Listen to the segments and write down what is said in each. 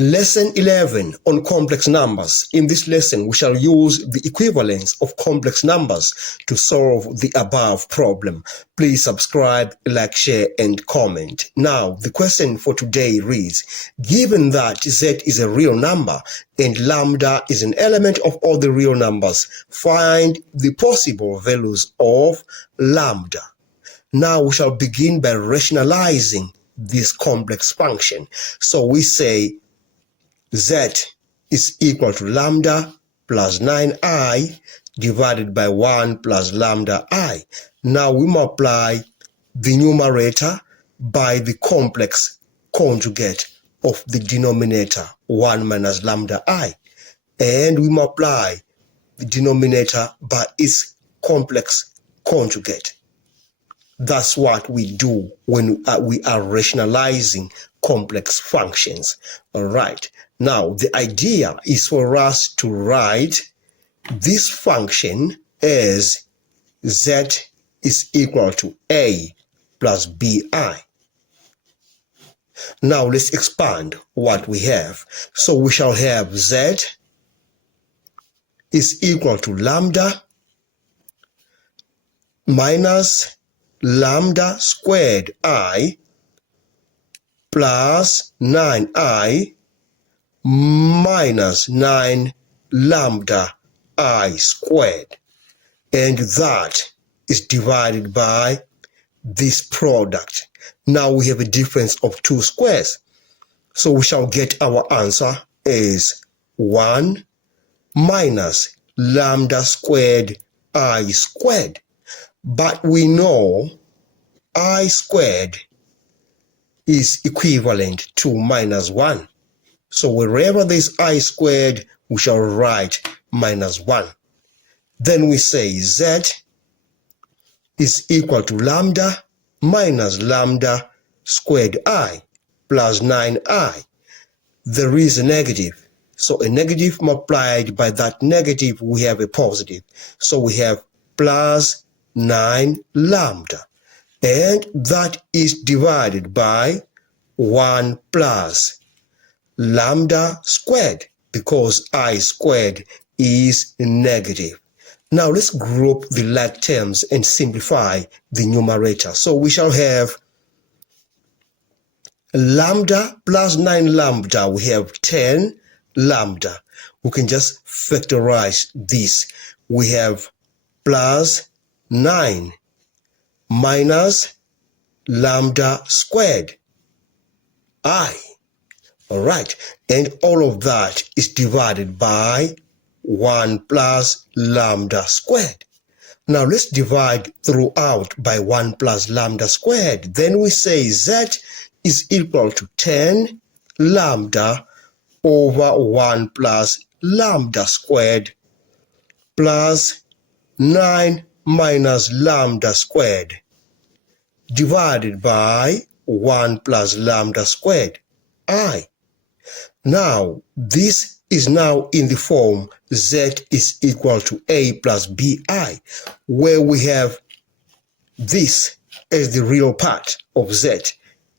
Lesson 11 on complex numbers. In this lesson, we shall use the equivalence of complex numbers to solve the above problem. Please subscribe, like, share, and comment. Now, the question for today reads, given that z is a real number and lambda is an element of all the real numbers, find the possible values of lambda. Now, we shall begin by rationalizing this complex function. So we say z is equal to lambda plus 9i divided by 1 plus lambda I. Now we multiply the numerator by the complex conjugate of the denominator, 1 minus lambda I. And we multiply the denominator by its complex conjugate. That's what we do when we are rationalizing complex functions. All right. Now, the idea is for us to write this function as z is equal to a plus bi. Now, let's expand what we have. So we shall have z is equal to lambda minus lambda squared I plus 9i minus 9 lambda I squared. And that is divided by this product. Now we have a difference of 2 squares. So we shall get our answer as 1 minus lambda squared I squared. But we know I squared is equivalent to minus 1. So wherever there is I squared, we shall write minus 1. Then we say z is equal to lambda minus lambda squared I plus 9i. There is a negative. So a negative multiplied by that negative, we have a positive. So we have plus 9 lambda. And that is divided by 1 plus lambda squared, because I squared is negative. Now let's group the like terms and simplify the numerator. So we shall have lambda plus 9 lambda. We have 10 lambda. We can just factorize this. We have plus 9 minus lambda squared I. All right, and all of that is divided by 1 plus lambda squared. Now let's divide throughout by 1 plus lambda squared. Then we say z is equal to 10 lambda over 1 plus lambda squared plus 9 minus lambda squared divided by 1 plus lambda squared I. Now, this is now in the form z is equal to a plus bi, where we have this as the real part of z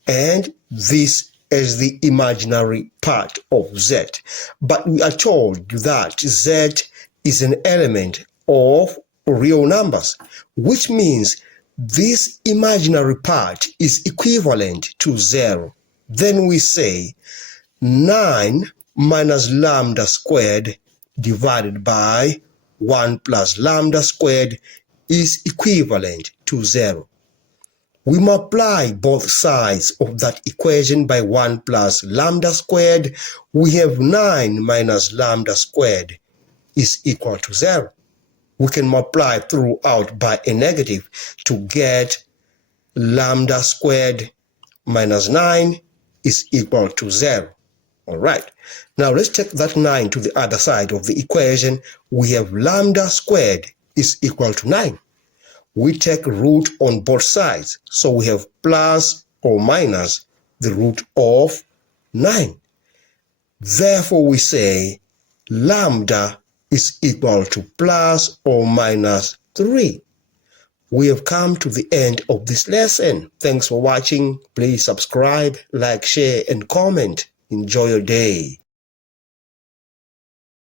and this as the imaginary part of z. But we are told that z is an element of real numbers, which means this imaginary part is equivalent to 0. Then we say 9 minus lambda squared divided by 1 plus lambda squared is equivalent to 0. We multiply both sides of that equation by 1 plus lambda squared. We have 9 minus lambda squared is equal to 0. We can multiply throughout by a negative to get lambda squared minus 9 is equal to 0. All right. Now let's take that 9 to the other side of the equation. We have lambda squared is equal to 9. We take root on both sides. So we have plus or minus the root of 9. Therefore, we say lambda is equal to plus or minus 3. We have come to the end of this lesson. Thanks for watching. Please subscribe, like, share, and comment. Enjoy your day.